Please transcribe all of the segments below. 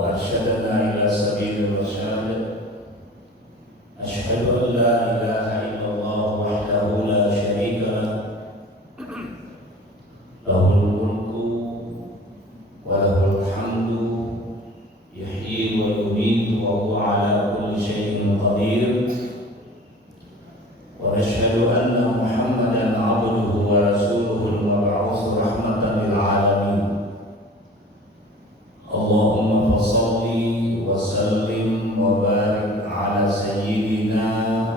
وأرشدنا إلى سبيل الرشاد. أشهد أن لا إله إلا الله وحده لا شريك له، له الملك وله الحمد يحيي ويميت وهو على كل شيء قدير. ونشهد أن محمدا عبده ورسوله المبعوث رحمة للعالمين. اللهم صل وسلم وبارك على سيدنا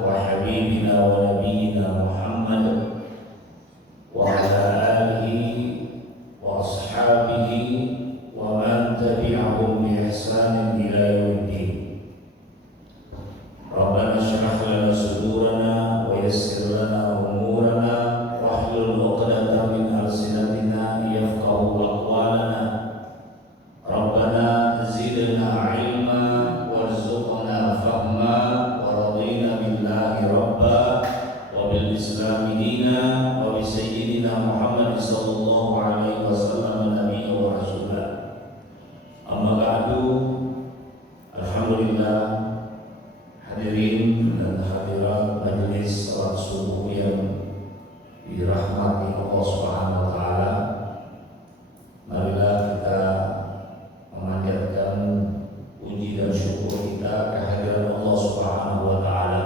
وحبيبنا ونبينا محمد وعلى آله وأصحابه ومن تبعهم بإحسان إلى يوم الدين. ربنا اشرح لنا صدورنا ويسر لنا أمورنا واحلل عقدة من ألسنتنا يفقهوا أقوالنا. ربنا زدنا علما وارزقنا فهما ورضينا بالله ربا وبالإسلام دينا وبسيدنا محمد صلى الله عليه وسلم نبيا ورسولا. أما بعد، alhamdulillah hadirin dan hadirat majelis salat subuh yang dirahmati Allah Subhanahu wa taala. Marilah kita memanjatkan puji dan syukur kita kehadiran Allah Subhanahu wa taala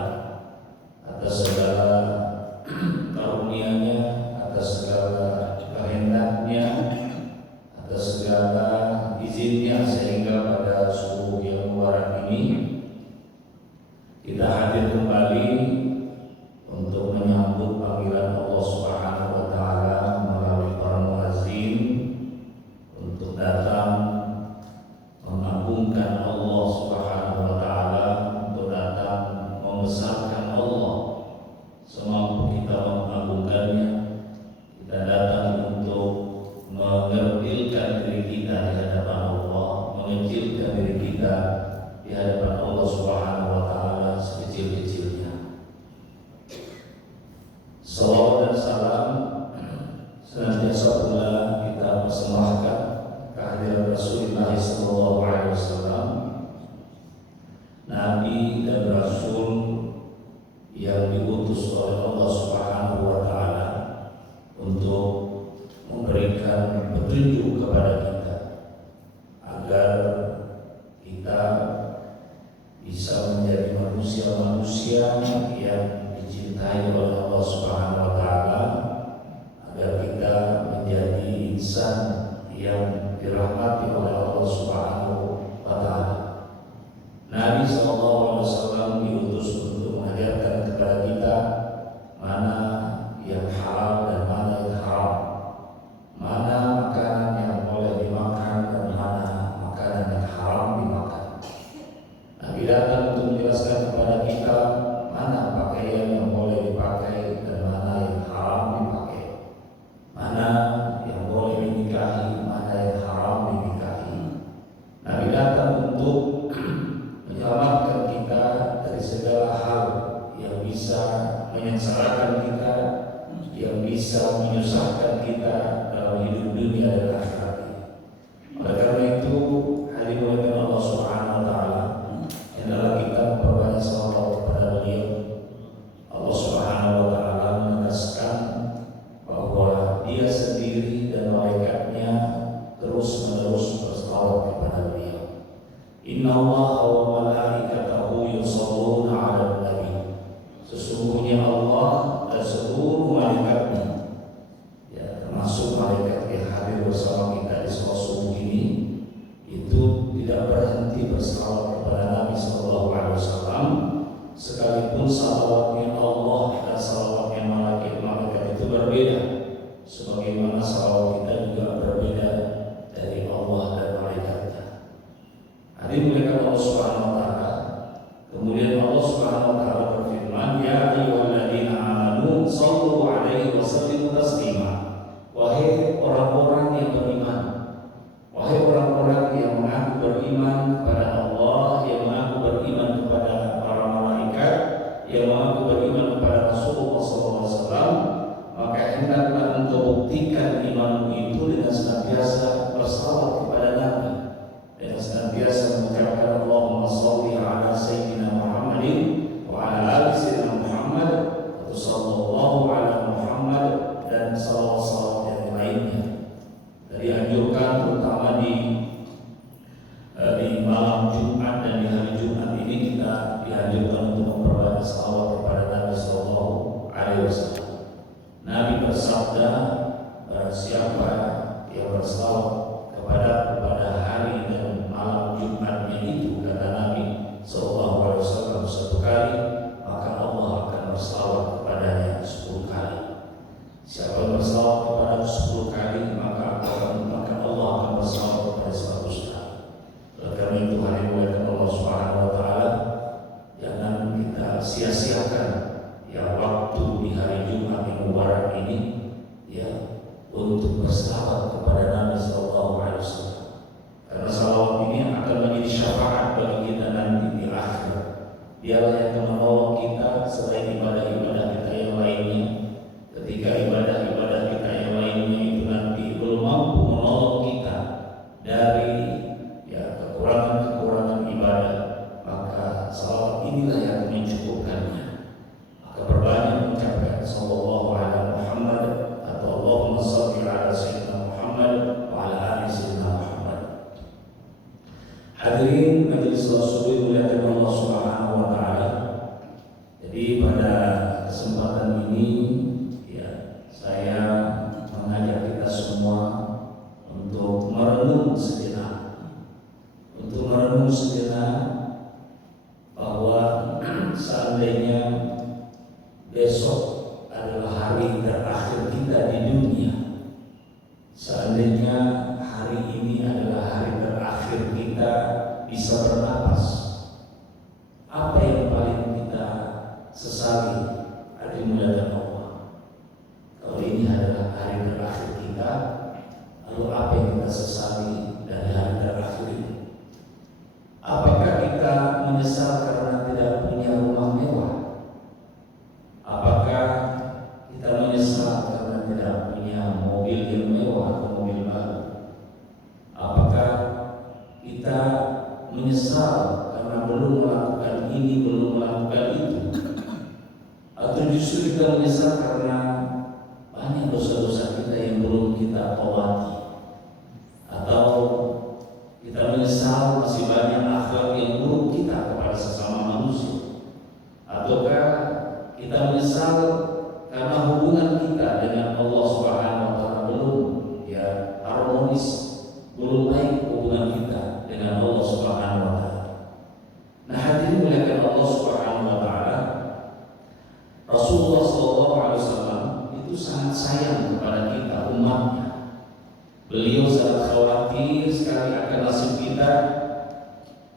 atas segala karunia-Nya, atas segala kehendaknya, atas segala izinnya, sehingga pada subuh yang mubarak ini kita hadir kembali untuk menyambut panggilan Allah Subhanahu wa taala melalui para muazzin untuk datang mengagungkan Allah Subhanahu wa taala, untuk datang membesarkan Allah semampu kita mengagungkannya. Kita datang untuk mengerdilkan diri kita di hadapan Allah, mengecilkan diri kita di hadapan Allah Subhanahu wa taala sekecil-kecilnya. Salawat dan salam senantiasa pula kita persembahkan kehadiran Rasulullah sallallahu alaihi wasallam, nabi dan rasul yang diutus oleh Allah Subhanahu wa taala untuk memberikan petunjuk kepada kita agar kita bisa menjadi manusia-manusia yang dicintai oleh Allah Subhanahu wa taala, agar kita menjadi insan yang dirahmati oleh Allah Subhanahu wa taala. Nabi sallallahu alaihi wasallam diutus untuk mengajarkan kepada kita mana yang halal dan mana yang haram, mana makanan yang boleh dimakan dan mana makanan yang haram dimakan. Nabi datang untuk menjelaskan kepada kita mana pakaian yang boleh dipakai dan mana yang haram dipakai, mana yang boleh dinikahi, mana yang haram dinikahi. Nabi datang untuk menyelamatkan kita dari segala hal yang bisa menyengsarakan kita, yang bisa menyusahkan kita dalam hidup dunia dan akhirat. Oleh karena itu, hadirin Allah Subhanahu wa taala, hendaklah kita memperbanyak salawat kepada beliau. Allah Subhanahu wa taala menegaskan bahwa Dia sendiri dan malaikatnya terus-menerus bersalawat kepada beliau. Inna Allaha wa malaikatahu yusholluna 'alan nabi. Sesungguhnya Allah dan seluruh malaikatnya, ya, termasuk malaikat yang hadir bersama kita di salat subuh ini, itu tidak berhenti bersalawat kepada Nabi sallallahu alaihi wasallam, sekalipun salawatnya Allah dan salawatnya malaikat itu berbeda, sebagaimana salawat kita juga berbeda dari Allah dan malaikatnya. Hadirin muliakan Allah Subhanahu wa taala. Kemudian Allah Subhanahu wa taala berfirman, ya ayyuhalladzina amanu shallu alaihi wa sallimu taslima. Wahai orang-orang yang beriman, wahai orang-orang yang mengaku beriman kepada Allah, yang mengaku beriman kepada para malaikat, yang mengaku beriman kepada Rasulullah SAW, maka hendaklah engkau buktikan imanmu itu dengan senantiasa bersalawat kepada Nabi, dengan senantiasa malam Jumat dan di hari Jumat ini kita dianjurkan untuk memperbanyak salawat kepada Nabi Sallallahu Alaihi Wasallam. Nabi bersabda, barang siapa yang bersalawat kepada hari dan malam Jumatnya itu, kata Nabi Sallallahu Alaihi Wasallam, 1 kali, maka Allah akan bersalawat kepadanya 10 kali. Siapa yang bersalawat kepada 10 kali, maka Allah akan bersalawat kepada 100 kali. Oleh karena itu, hari mulia Allah Subhanahu Wa Taala, jangan kita sia-siakan ya waktu di hari Jumat yang mubarak ini ya untuk bersalawat kepada Nabi Sallallahu Alaihi Wasallam. Karena salawat ini akan menjadi syafaat bagi kita nanti di akhir. Dialah yang akan menolong kita selain ibadah-ibadah kita yang lainnya. Ketika ibadah-ibadah kita yang lainnya itu nanti belum mampu menolong kita dari ya kekurangan-kekurangan ibadah, maka salawat inilah yang mencukupkannya. Maka berbanyak mengucapkan sallallahu alaihi Muhammad atau Allahumma shalli ala sayyidina Muhammad wa ala ali sayyidina Muhammad. Hadirin majelis Rasul muliakan Allah Subhanahu wa taala. Jadi pada kesempatan ini saya mengajak kita semua untuk merenung sejenak, bahwa seandainya besok adalah hari terakhir kita di dunia, seandainya hari ini adalah hari terakhir kita bisa bernapas, apa yang paling kita sesali? Hari mulia Allah. Kalau ini adalah hari terakhir kita, lalu apa yang kita sesali dari hari terakhir ini? Apakah kita menyesal karena tidak punya rumah mewah? Apakah kita menyesal karena tidak punya mobil yang mewah atau mobil baru? Apakah kita menyesal karena belum melakukan ini, belum melakukan itu? Atau justru kita menyesal karena banyak dosa-dosa kita yang belum kita tobati? Atau kita menyesal masih banyak akhlak yang buruk kita kepada sesama manusia? Ataukah kita menyesal karena hubungan kita dengan Allah Subhanahu wa taala belum harmonis, belum baik hubungan kita dengan Allah Subhanahu wa taala? Nah, hadirin muliakan Allah Subhanahu wa taala, Rasulullah sallallahu alaihi wasallam itu sangat sayang kepada kita umatnya. Beliau sangat khawatir sekali akan nasib kita.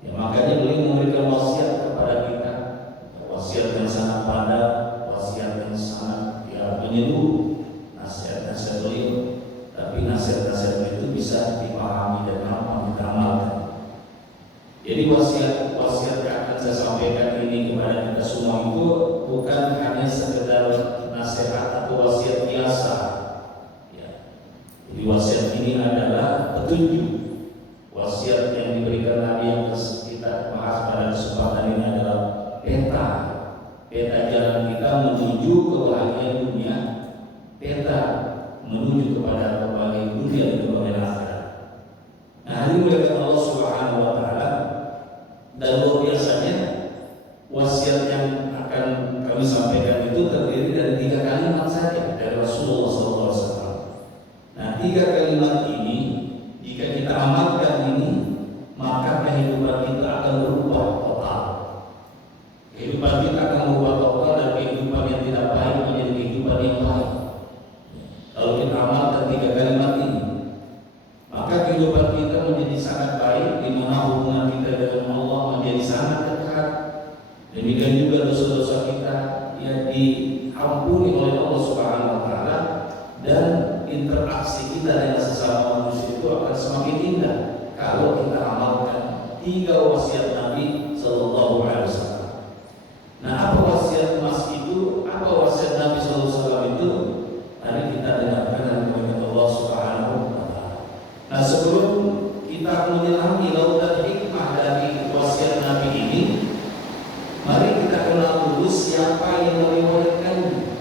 Ya, makanya beliau memberikan wasiat kepada kita, wasiat yang sangat padat, wasiat yang sangat menyeluruh, nasihat-nasihat beliau. Tapi nasihat-nasihat itu bisa dipahami dan kita amalkan. Jadi wasiat yang akan saya sampaikan ini kepada kita semua itu bukan hanya sekedar nasihat atau wasiat biasa. Jadi wasiat ini adalah petunjuk. Wasiat yang diberikan Nabi yang kita bahas pada kesempatan ini adalah peta jalan kita menuju kebahagiaan dunia, peta menuju kepada kebahagiaan dunia dan kebahagiaan akhirat. Nah, ini mulia Allah Subhanahu wa taala, dan luar biasanya wasiat yang akan kami sampaikan itu terdiri dari 3 kalimat saja dari Rasulullah SAW. Nah, 3 kalimat ini jika kita amalkan ini, maka kehidupan kita akan berubah total. Kehidupan kita akan berubah total dari kehidupan yang tidak baik menjadi kehidupan yang baik. Kalau kita amalkan 3 kalimat ini, maka kehidupan kita menjadi sangat baik, di mana hubungan kita dengan Allah menjadi sangat dekat. Demikian juga dosa-dosa kita yang diampuni oleh Allah Subhanahu wa taala, dan interaksi kita dengan sesama manusia itu akan semakin indah kalau kita amalkan 3 wasiat Nabi sallallahu alaihi wasallam. Nah, apa wasiat Mas itu? Apa wasiat Nabi sallallahu alaihi wasallam itu? Mari kita dengarkan dari Allah Subhanahu wa taala. Nah, sebelum kita menyelami lautan hikmah dari wasiat Nabi ini, mari kita kenal dulu siapa yang meriwayatkannya.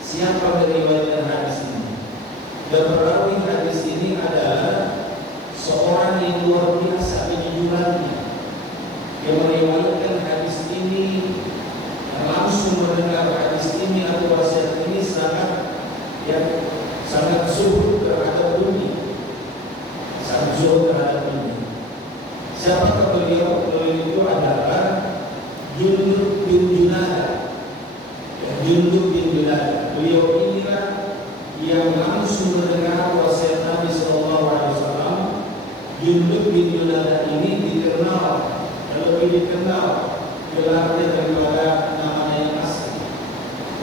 Siapa yang meriwayatkan hadis ini? Dan perawi hadis ini adalah seorang yang luar biasa kejujurannya. Siapa beliau? Beliau itu adalah Jundub bin Junadah. Jundub bin Junadah. Beliau inilah yang langsung mendengar wasiat Nabi Sallallahu Alaihi Wasallam. Jundub bin Junadah ini dikenal, lebih dikenal gelarnya daripada namanya yang asli.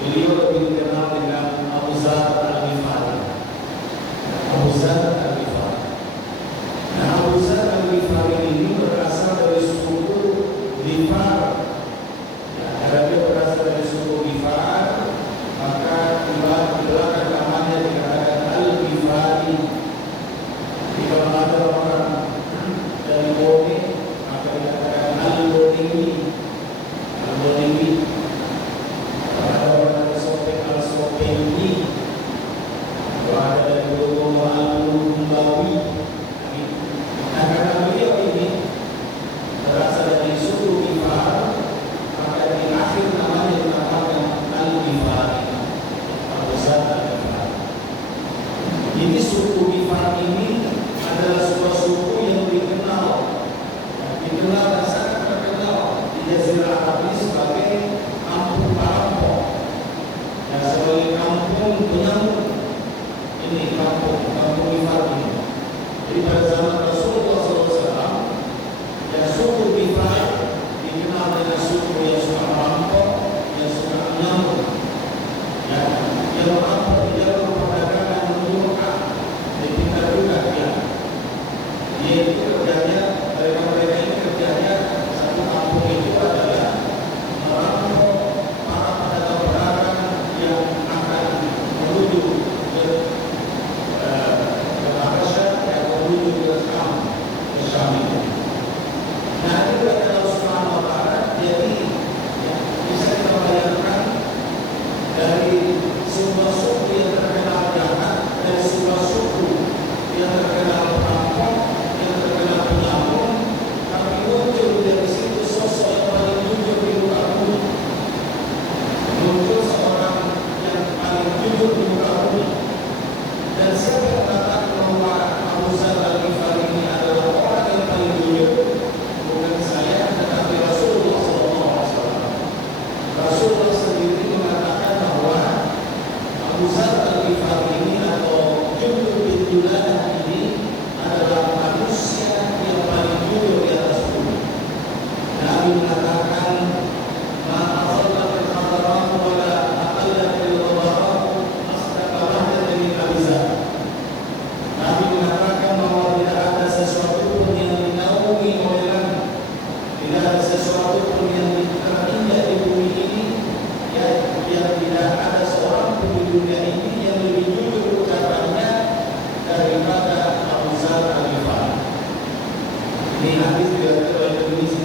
Beliau lebih dikenal dengan Abu Zar al-Ghifari. Abu Zar al-Ghifari. Nah, Abu Zar al-Ghifari ini berasal dari suku Ghifar. Karena dia berasal dari suku Ghifar, maka di belakang namanya dikatakan Al-Ghifari. Jadi kalau ada orang dari Bone, maka dikatakan Al-Boningi. Al-Boningi. Kalau ada orang dari Sopeng, Al-Sopengi. Kalau ada dari Bogor, Al-Lumbawi. Nah, karena beliau ini berasal dari suku Ghifar, maka di akhir namanya dinamakan Al-Ghifari. Abu Zar al-Ghifari. Ini suku Ghifar ini adalah sebuah suku yang dikenal dan sangat terkenal di Jazirah Arab ini sebagai kampung perampok, sebagai kampung penyambut. Ini kampung Ghifar ini. Jadi pada zaman Rasulullah SAW, suku Ghifar dikenal dengan suku yang suka merampok, yang suka menyambut, yang merampok di jalur perdagangan menuju Mekah. Ditinggal juga dia itu kerjanya, mereka ini kerjanya satu kampung itu adalah merampok para pedagang-pedagang yang akan menuju ke Habasyah, yang menuju ke Syam itu. Nah, itu kata Allah Subhanahu wa Ta'ala. Jadi bisa kita bayangkan dari sebuah suku yang terkenal jahat, dari sebuah suku yang terkenal perampok, yang terkenal penyambung, tapi muncul dari situ sosok yang paling jujur di muka bumi. Muncul seorang yang paling jujur di muka bumi. Dan siapa yang mengatakan bahwa Abu Zar al-Ghifari ini adalah orang yang paling jujur? Bukan saya, tetapi Rasulullah SAW. Rasulullah sendiri mengatakan bahwa Abu Zar al-Ghifari ini atau Jundub bin Junadah ini adalah manusia yang paling jujur di atas bumi. Nabi mengatakan, "Ma'afallah al-khadaram wa la aqalla al-ghabaram asdaqa wahdan min Abi Zar." Nabi mengatakan bahwa tidak ada sesuatu pun yang dinaungi oleh langit, tidak ada sesuatu pun yang terindah di bumi ini, yang tidak ada seorang pun di dunia ini yang lebih jujur ucapannya daripada Abu Zar al-Ghifari. Ini hadis diriwayatkan oleh Indonesia.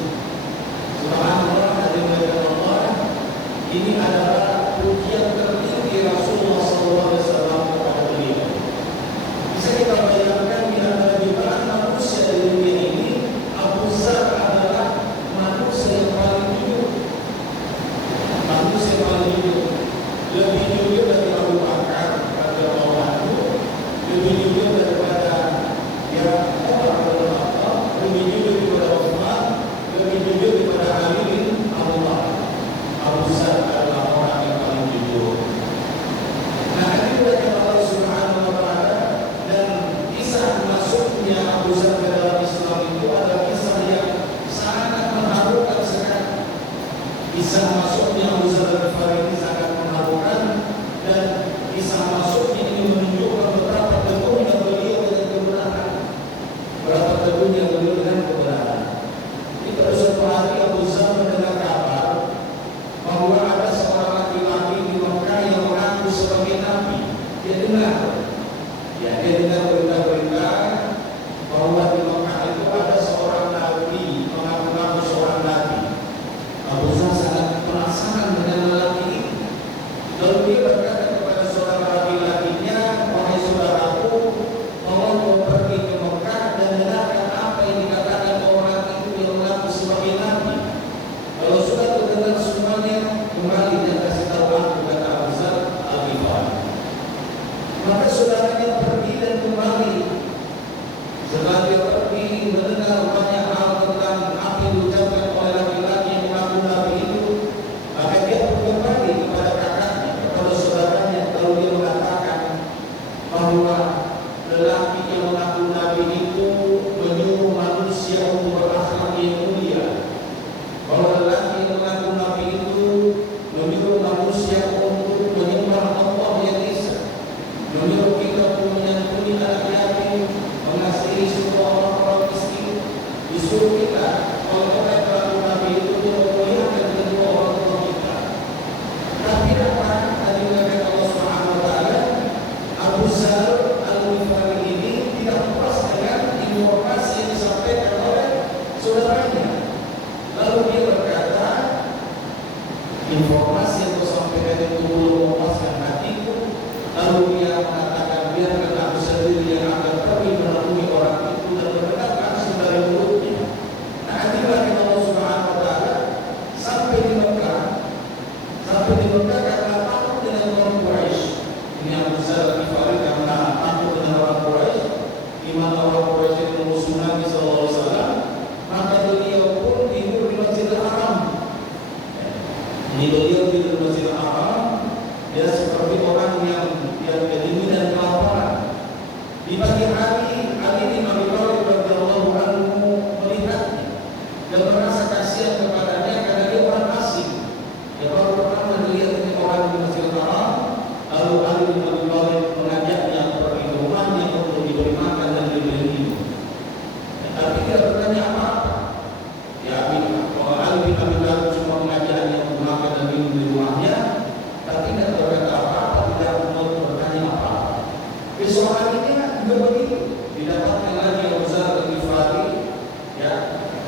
Subhanallah, hadirin Allah, ini adalah pujian tertinggi Rasulullah SAW kepada beliau. Bisa kita bayangkan di antara jutaan manusia di dunia ini, Abu Zar adalah manusia yang paling jujur. Manusia yang paling jujur. Lebih jujur dari Abu Bakar radhiyallahu anhu, lebih jujur daripada Umar radhiyallahu anhu, lebih jujur daripada Utsman, lebih jujur daripada Ali bin Abi Thalib. Abu Zar adalah orang yang paling jujur. Nah, ini adalah Allah Subhanahu wa Ta'ala, dan kisah masuknya Abu Zar ke dalam Islam itu adalah kisah yang sangat mengharukan sekali. Kisah masuknya Abu Zar al-Ghifari ini sangat mengharukan, dan kisah masuknya ini menunjukkan betapa teguhnya beliau dengan kebenaran. Berapa teguhnya beliau dengan kebenaran. Jadi pada suatu hari Abu Zar mendengar kabar bahwa ada seorang laki-laki di Mekah yang mengaku sebagai nabi. Dia dengar berita-berita bahwa di Mekah itu ada seorang nabi, mengaku seorang nabi. Abu Zar sangat penasaran dengan lelaki ini. Lalu dia berkata kepada saudara laki-lakinya, "Wahai saudaraku, tolong kau pergi ke Mekah dan dengarkan apa yang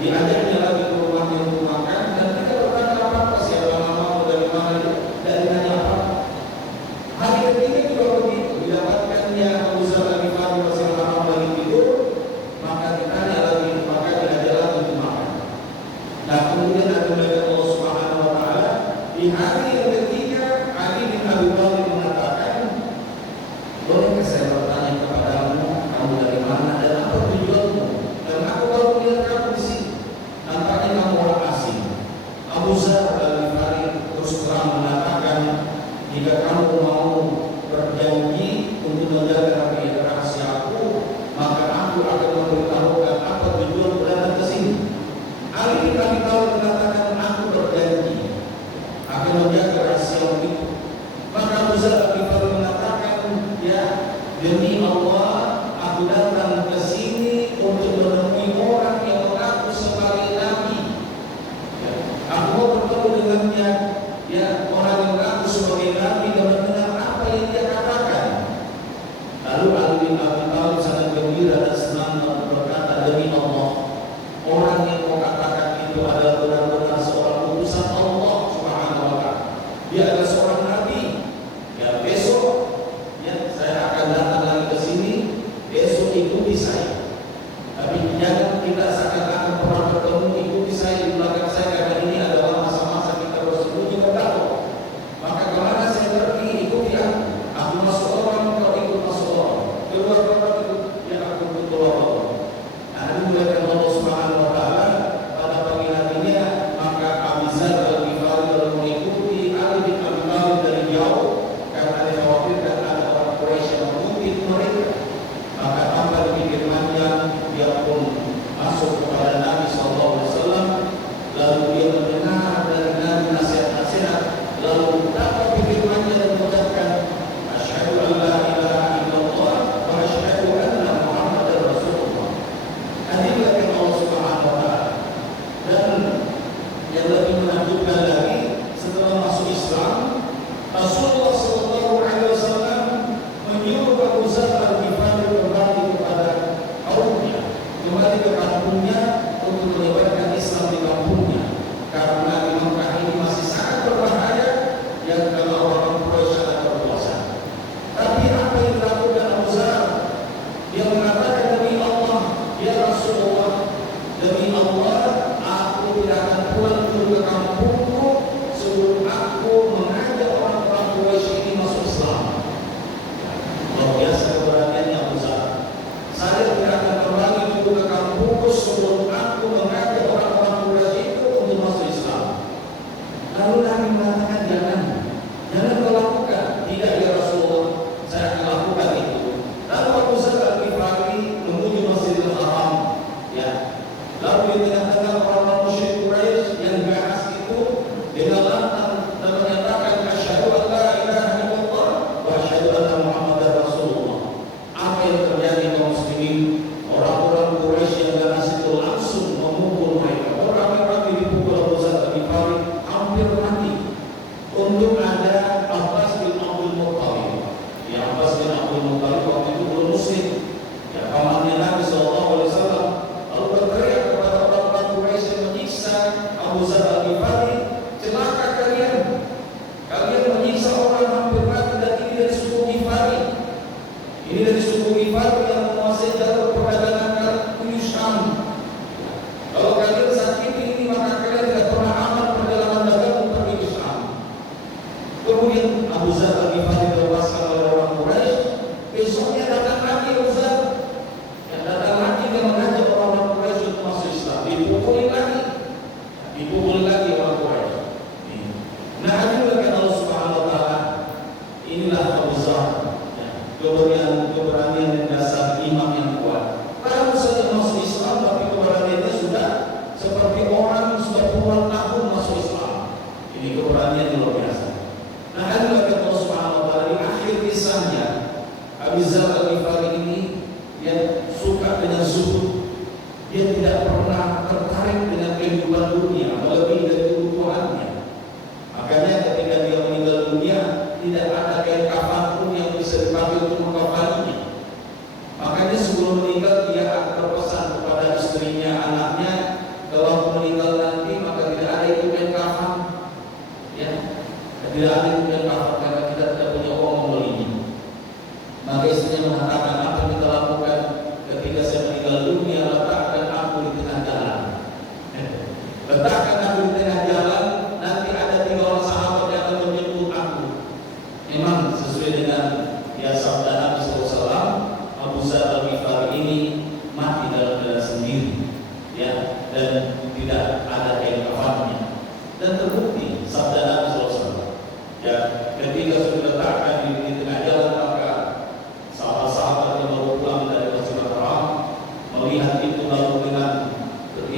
diajaknya lagi ke rumahnya untuk makan dan tidak bertanya apa-apa siapa nama dari mana dia, tidak ditanya apa. Hari ketiga juga begitu, didapatkannya Abu Dzar Al-Ghifari radhiyallahu anhu lagi tidur, maka ditanya lagi, maka diajak lagi untuk makan. Nah kemudian ada Allah Subhanahu Wa Taala di hari yang ketiga, Ali bin Abi Thalib mengatakan, bolehkah saya bertanya kepadamu, kamu dari mana dan apa tujuanmu? Dan aku baru melihat kamu di sini. Nampaknya kamu orang asing. Abu Dzar Al-Ghifari terus terang mengatakan, jika kamu mau berjanji untuk menjaga rahasia aku, maka aku akan memberitahukan apa tujuan berdatang ke sini. Ali bin Abi Thalib mengatakan, aku berjanji akan menjaga rahasia itu. Maka Abu Dzar Al-Ghifari mengatakan, ya demi Allah, aku datang ke sini untuk menemui orang yang mengaku sebagai nabi. Ya, aku mau bertemu dengannya, ya orang yang mengaku sebagai nabi dan mendengar apa yang dia katakan. Lalu Ali bin Abi Thalib sangat gembira dan senang berkata, demi Allah, orang yang mau katakan itu adalah benar-benar seorang utusan Allah Subhanahu Wa Taala. Dia adalah seorang nabi. Ya besok, ya saya akan datang lagi ke sini. Besok ikuti saya. Tapi jangan kita seakan-akan pernah bertemu, ikuti saya di belakang saya karena ini adalah masa-masa kita bersembunyi berdakwah. Maka kemana saya pergi, ikuti aku. Aku masuk orang, kau ikut masuk orang. Keluar orang ikut, ya aku ikut keluar orang. Nah ini dimuliakan Allah Subhanahu Wa Taala. Pada pagi harinya maka Abu Dzar Al-Ghifari lalu mengikuti Ali bin Abi Thalib dari jauh karena dia khawatirkan ada orang Quraisy yang mengikuti mereka. Maka tanpa dipikirkannya dia pun masuk kepada Nabi SAW. Lalu dia mendengar dari Nabi nasihat-nasihat. Lalu dapat pikirkannya dan mengucapkan, asyhadu an la ilaha illallah wa asyhadu anna Muhammadar Rasulullah. Hadirin Allah Subhanahu Wa Taala. Dan yang lebih menakjubkan lagi, setelah masuk Islam, Rasulullah SAW menyuruh Abu Dzar Al-Ghifari kembali kepada kaumnya, kembali ke kampungnya untuk menyebarkan Islam di kampungnya, karena di Mekah ini masih sangat berbahaya yang kalau orang Quraisy ada berkuasa. Tapi apa yang dilakukan Abu Dzar? Dia mengatakan, demi Allah, ya Rasulullah, demi Allah, aku tidak akan pulang ke kampungku sebelum aku mengajak orang-orang Quraisy ini masuk Islam. Luar biasa keberaniannya Abu Dzar. Saya tidak akan kembali dulu ke kampungku sebelum aku mengajak orang-orang Quraisy itu untuk masuk Islam. Lalu Nabi mengatakan, jangan kau lakukan. Tidak ya Rasulullah, saya akan lakukan itu. Lalu Abu Dzar Al-Ghifari menuju Masjidil Haram. Ya. Lalu di tengah-tengah orang-orang musyrik Quraisy yang ganas itu dengan lantang dan menyatakan, asyhadu an la ilaha illallah wa asyhadu anna Muhammadar Rasulullah. Apa yang terjadi kaum muslimin? Orang-orang Quraisy yang ganas itu langsung memukul mereka. Orang-orang dipukul Abu Dzar Al-Ghifari hampir mati. Untung ada Abbas bin Abdul Muttalib. Ya, Abbas bin Abdul Muttalib waktu itu belum muslim. Ya, pamannya Nabi SAW. Lalu berteriak kepada orang-orang Quraisy yang menyiksa Abu Dzar Al-Ghifari, celaka kalian. Kalian menyiksa orang hampir mati dan ini dari suku Ghifari. Ini dari suku Ghifari yang menguasai jalur perdagangan ke Syam. Kalau kalian sakiti ini maka kalian tidak pernah aman perjalanan dagang pergi ke Syam. Kemudian Abu Dzar Al-Ghifari dilepaskan oleh orang Quraisy. Besoknya datang lagi Abu Dzar. Yang datang lagi dia mengajak orang-orang Quraisy untuk masuk Islam. Dipukul lagi orang Quraisy. Nah, inilah Allah Subhanahu Wa Taala. Inilah Abu Dzar. Keberanian dan dasar iman yang kuat. Baru saja masuk Islam, tapi keberaniannya sudah seperti orang sudah puluhan tahun masuk Islam. Ini keberanian yang luar biasa. Nah, inilah Allah Subhanahu Wa Taala di akhir kisahnya. Abu Dzar Al-Ghifari ini dia suka dengan zuhud. Dia tidak pernah tertarik dengan kehidupan dunia, melebihi dari kebutuhannya. Makanya ketika dia meninggal dunia, tidak ada kain kafan pun yang bisa dipakai untuk mengkafaninya. Makanya sebelum meninggal dia berpesan kepada istrinya, anaknya, dan tidak ada kain kafannya. Dan terbukti sabda Nabi SAW, ya, ketika sudah diletakkan di tengah jalan, maka sahabat-sahabat yang baru pulang dari Masjidil Haram melihat itu, lalu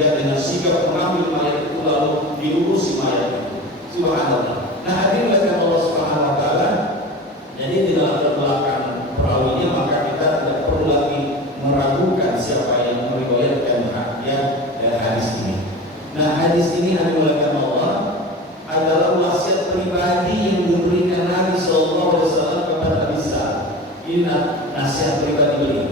dengan sikap mengambil mayat itu lalu diurusi mayat itu. Subhanallah. Nah, hadirin oleh Allah Subhanahu wa taala, jadi di dalam belakang perawinya maka kita tidak perlu lagi meragukan siapa yang meriwayatkan hadis ini. Nah, hadis ini adalah Allah adalah wasiat pribadi yang diberikan Nabi SAW kepada Nabi Sa'ad. Ini nasihat pribadi beliau.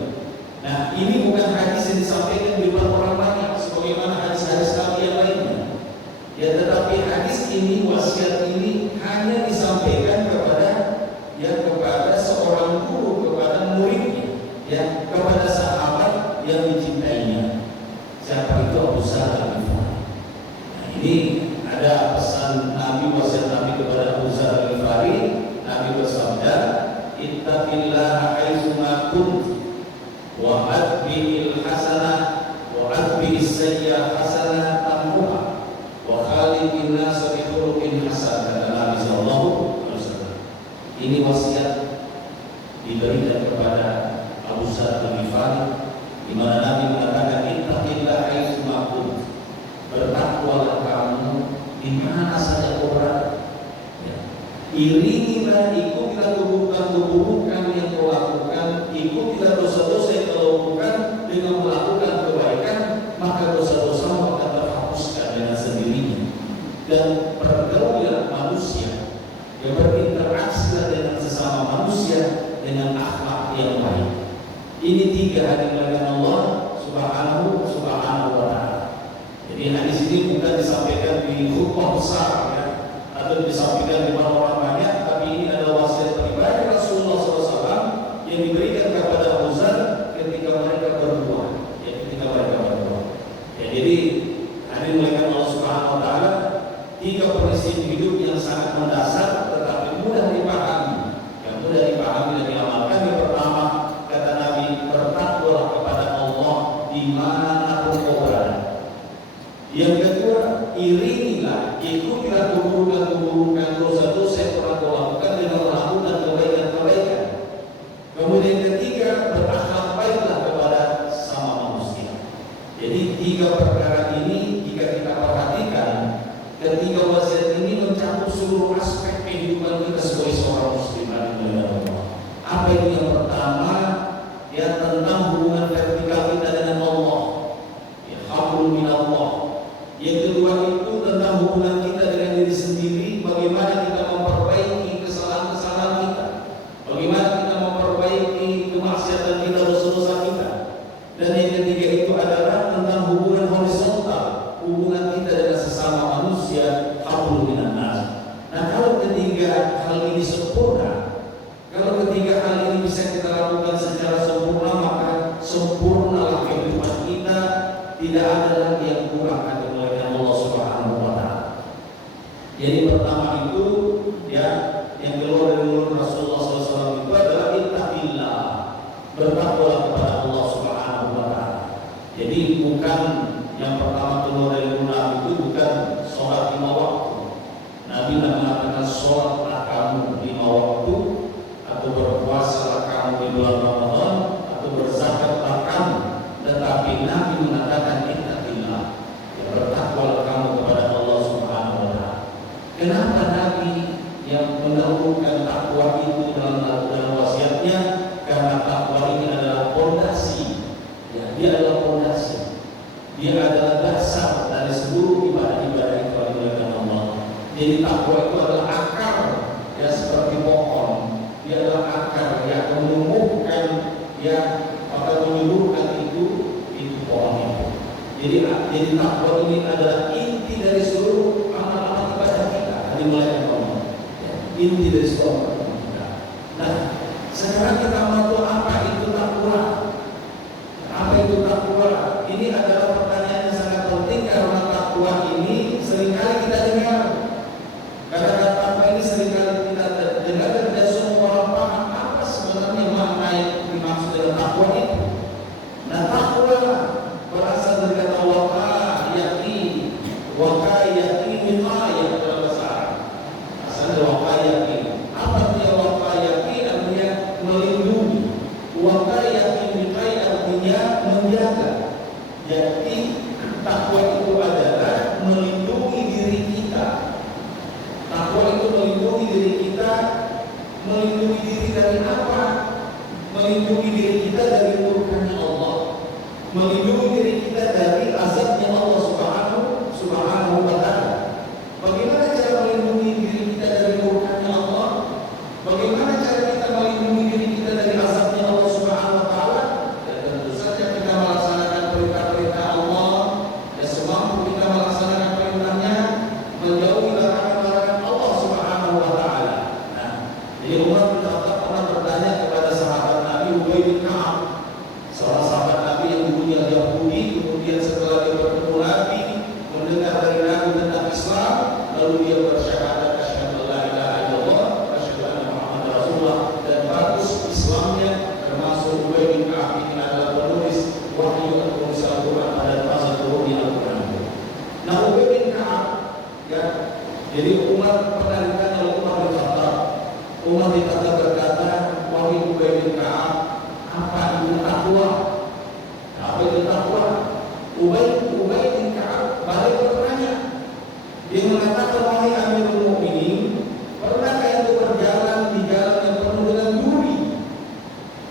Nah, ini bukan hadis yang disampaikan di depan orang banyak sebagaimana hadis-hadis Nabi yang lainnya. Ya, tetapi hadis ini, wasiat ini hanya disampaikan kepada seorang guru, kepada muridnya, ya, kepada sahabat yang dicintainya. Siapa itu? Abu Dzar Al-Ghifari. Nah, ini ada pesan Nabi, wasiat Nabi kepada Abu Dzar Al-Ghifari. Nabi bersabda, "Ittaqillaha haitsu ma kunt wa atbi'il hasanah wa atbi'is sayyi'ah hasanah tamhuha wa khaliqin nas bi khuluqin hasan." Kata Nabi sallallahu alaihi wasallam. Ini wasiat diberikan kepada Abu Dzar Al-Ghifari, di mana Nabi mengatakan, "Ittaqillaha haitsu ma kunt." Bertakwalah kamu di mana saja kau berada. Ya. Iringilah, ikutilah keburukan yang kau lakukan, ikutilah dosa-dosa yang kau lakukan dengan melakukan kebaikan, maka dosa-dosamu akan terhapuskan dengan sendirinya. Dan pergaulilah manusia, yang berinteraksi dengan sesama manusia dengan akhlak yang baik. Ini 3 hadirin Allah Subhanahu wa taala. Jadi hadis ini bukan disampaikan di khutbah besar, ya, atau disampaikan di depan orang banyak, tapi ini adalah wasiat pribadi Rasulullah SAW yang diberikan kepada Abu Dzar ketika mereka berdua. Ya, jadi hadirin oleh Allah Subhanahu wa taala, 3 prinsip hidup yang sangat mendasar tetapi mudah dipahami, dan diamalkan. Yang pertama, kata Nabi, bertakwalah kepada Allah di mana pun kau berada. Yang kedua, iringilah, ikutilah keburukan dosa-dosa yang pernah kau lakukan dengan melakukan kebaikan-kebaikan. Kemudian ketiga, berakhlak baiklah kepada sama manusia. Jadi 3 perkara ini jika kita perhatikan, ketiga wasiat ini mencakup seluruh aspek kehidupan kita sebagai seorang muslim. Apa itu? Yang pertama, ya, tentang hubungan vertikal kita dengan Allah, ya, hablum minallah. Yang kedua itu tentang hubungan kita dengan diri sendiri, bagaimana kita memperbaiki kesalahan-kesalahan kita, bagaimana kita memperbaiki kemaksiatan kita, dosa-dosa kita. Dan yang ketiga itu adalah tentang hubungan horizontal, hubungan kita dengan sesama manusia, hablum minan nas. Nah, kalau ketiga hal ini sempurna, kalau ketiga hal ini bisa kita lakukan secara sempurna, maka sempurnalah kehidupan kita, tidak ada lagi yang kurang oleh Allah Subhanahu wa taala. Jadi pertama itu, ya, yang keluar dari mulut Rasulullah SAW itu adalah ittaqillah, bertakwalah kepada Allah Subhanahu wa taala. Jadi bukan yang pertama keluar dari mulut Nabi itu bukan sholat 5 waktu. Nabi mengatakan sholatlah kamu 5 waktu, atau berpuasalah kamu di bulan Ramadan, atau berzakatlah kamu. Tetapi Nabi mengatakan ittaqillah, ya, bertakwalah kamu kepada Allah Subhanahu wa taala. Kenapa Nabi yang mendahulukan takwa itu dalam wasiatnya? Karena takwa ini adalah fondasi, ya, dia adalah fondasi, dia adalah dasar dari seluruh ibadah-ibadah yang dilakukan Allah. Jadi takwa itu adalah akar, ya, seperti pohon. Dia adalah akar yang menumbuhkan, ya, atau menyuburkan itu pohon itu. Jadi takwa ini adalah inti dari seluruh amal-amal ibadah kita. Dimulai Allah, ya, inti dari seluruh amal kita. Nah, sekarang kita mau tahu apa itu takwa. Apa itu takwa? Ini adalah pertanyaan yang sangat penting karena takwa ini seringkali kita dengar. Kata-kata takwa ini seringkali kita dengar dan tidak semua orang paham apa sebenarnya makna yang dimaksud dengan takwa itu. Nah, takwa berasal dari kata waqa, ya, Takwa itu adalah melindungi diri kita. Takwa itu melindungi diri kita. Melindungi diri dari apa? Melindungi diri kita dari murkanya Allah. Melindungi diri kita dari azabnya Allah Subhanahu wa ta'ala. Bagaimana cara melindungi diri kita dari murkanya Allah? Bagaimana cara kita melindungi diri kita dari azabnya Allah Subhanahu wa ta'ala? Dan tentu saja kita melaksanakan perintah-perintah Allah, dan semampu kita melaksanakan perintahnya, menjauhi larangan-larangan Allah Subhanahu wa ta'ala. Nah, jadi Umar bin Khattab pernah bertanya kepada sahabat Nabi Ubay bin Ka'ab, seorang sahabat Nabi yang dulunya Yahudi, kemudian setelah dia bertemu Nabi, mendengar dari Nabi tentang Islam, lalu dia bersyahadat asyhadu an la ilaha illallah wa asyhadu anna Muhammadar Rasulullah, dan bagus Islamnya, termasuk Ubay bin Ka'ab ini adalah penulis wahyu Al-Quran pada masa turunnya Al-Quran. Nah, Ubay bin Ka'ab, ya, jadi Umar pernah ditanya oleh Umar bin Khattab. Umar bin Khattab berkata, wahai Ubay bin Ka'ab, apa itu takwa? Apa itu takwa? Ubay bin Ka'ab balik bertanya. Dia mengatakan, wahai Amirul Mukminin, pernahkah engkau berjalan di jalan yang penuh dengan duri?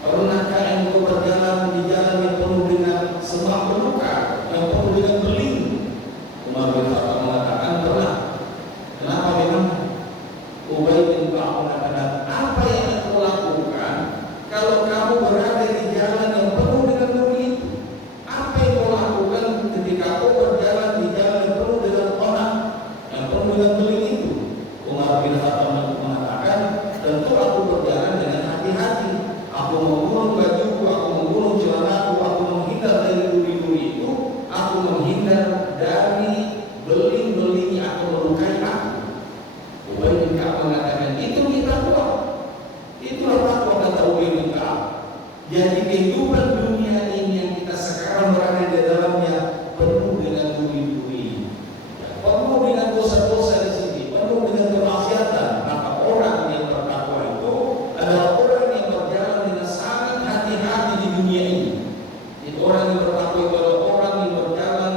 Pernahkah engkau berjalan di jalan yang penuh dengan semak belukar, yang penuh dengan beling? Umar bin Khattab mengatakan, pernah. Kenapa memang? Ubay bin Ka'ab mengatakan, apa yang engkau lakukan kalau kamu berada di jalan yang penuh dengan duri itu? Apa yang kau lakukan ketika kau berjalan di jalan yang penuh dengan orang, yang penuh dengan beling itu? Umar bin Khattab mengatakan, tentu aku berjalan dengan hati-hati. Aku mengurung bajuku, aku mengurung celanaku, aku menghindar dari duri-duri itu, aku menghindar dari beling-beling yang akan melukai aku. Ubay bin Ka'ab mengatakan, itu kita kuat. Itulah takwa, kata Ubay bin Ka'ab. Jadi kehidupan dunia ini yang kita sekarang berada di dalamnya penuh dengan duri-duri, penuh dengan dosa-dosa di sini, penuh dengan kemaksiatan. Maka orang yang bertakwa itu adalah orang yang berjalan dengan sangat hati-hati di dunia ini. Jadi orang yang bertakwa itu adalah orang yang berjalan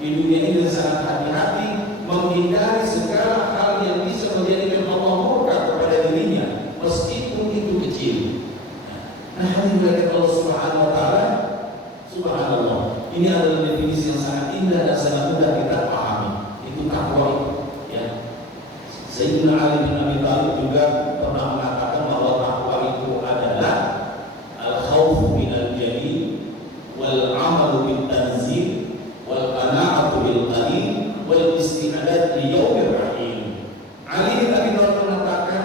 di dunia ini dengan sangat hati-hati, menghindari segala hal yang bisa menjadikan Allah murka kepada dirinya, meskipun itu kecil. Nah, hadirin Allah Subhanahu wa ta'ala, subhanallah, ini adalah definisi yang sangat indah dan sangat mudah kita pahami. Itu takwa itu, ya. Sayyidina Ali bin Abi Thalib juga pernah mengatakan bahwa takwa itu adalah al-khawfu minal jalil, wal amalu bil tanzil, wal qana'atu bil qalil, wal isti'adad li yaumir rahim. Ali bin Abi Thalib mengatakan,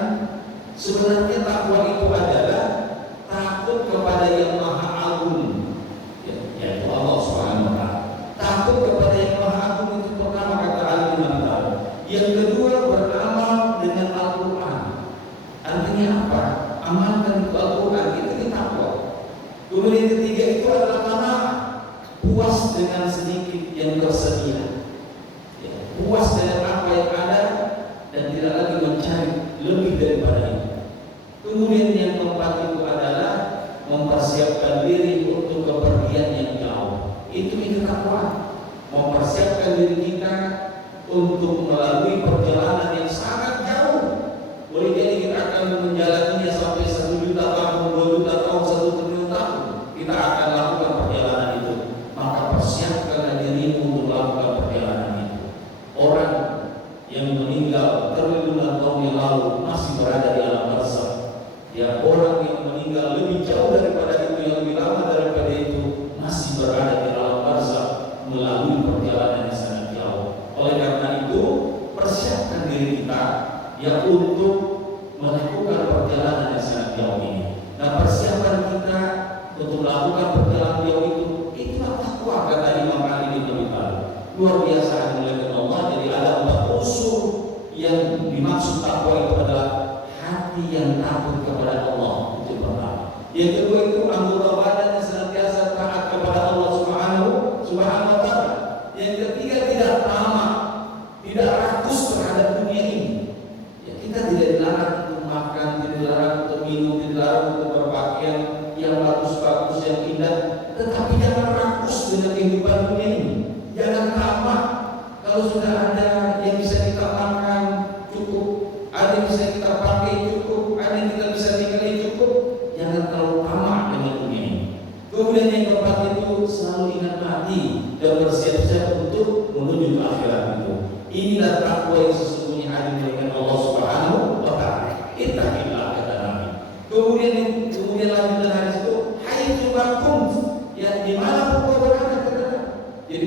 sebenarnya takwa itu adalah takut kepada yang maha agung, yaitu Allah Subhanahu wa ta'ala. Takut kepada yang maha agung itu pertama, kata Ali bin Abi Thalib. Yang kedua, beramal dengan Al-Quran. Artinya apa? Amalkan itu Al-Quran, itu takwa. Kemudian yang ketiga itu adalah qanaah, puas dengan sedikit yang tersedia, ya, puas dengan apa yang ada dan tidak lagi mencari lebih daripada itu. Kemudian yang keempat itu adalah mempersiapkan diri untuk kepergian yang jauh. Itu takwa. Mempersiapkan diri kita untuk melalui perjalanan yang sangat jauh. Boleh jadi kita akan menjalaninya sampai 1 juta tahun, 2 juta tahun, 1 triliun tahun. Kita akan lakukan perjalanan itu. Maka persiapkanlah dirimu untuk melakukan perjalanan itu. Orang yang meninggal triliunan tahun yang lalu masih berada di alam barzakh. Ya, orang yang meninggal lebih jauh daripada itu, yang lebih lama daripada itu, masih berada di alam barzakh melalui perjalanan yang sangat jauh. Oleh karena itu, persiapkan diri kita ya untuk melakukan perjalanan yang sangat jauh ini. Nah, persiapan kita untuk melakukan perjalanan jauh itulah takwa, kata Imam Ali bin Abi Thalib. Luar biasa dimuliakan Allah. Jadi ada 4 unsur yang dimaksud takwa itu adalah hati yang takut kepada Allah, itu pertama. Yang kedua itu anggota badan yang senantiasa taat kepada Allah Subhanahu wa ta'ala. Yang ketiga tidak tamak, tidak rakus terhadap dunia ini. Ya, kita tidak dilarang untuk makan, tidak dilarang untuk minum, tidak dilarang untuk berpakaian yang bagus-bagus, yang indah, tetapi jangan rakus dengan kehidupan dunia ini. Jangan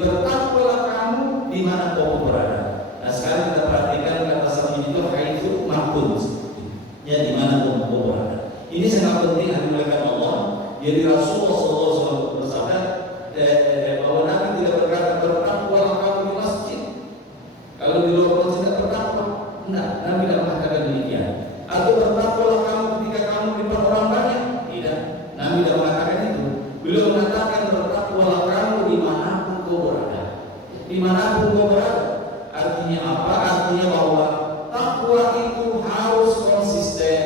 bertakwalah kamu di mana kau berada. Nah sekarang kita perhatikan kata selanjutnya itu haitsu makun, ya di mana kau berada. Ini sangat penting dimuliakan Allah. Jadi Rasulullah SAW bersabda bahwa Nabi tidak berkata bertakwalah kamu di masjid. Kalau di luar masjid tidak bertakwa, enggak, Nabi tidak mengatakan demikian. Atau bertakwalah kamu ketika kamu di depan orang banyak, tidak, Nabi tidak mengatakan itu. Beliau mengatakan bertakwalah kamu dimanapun kau berada. Dimanapun kau berada. Artinya apa? Artinya bahwa takwa itu harus konsisten.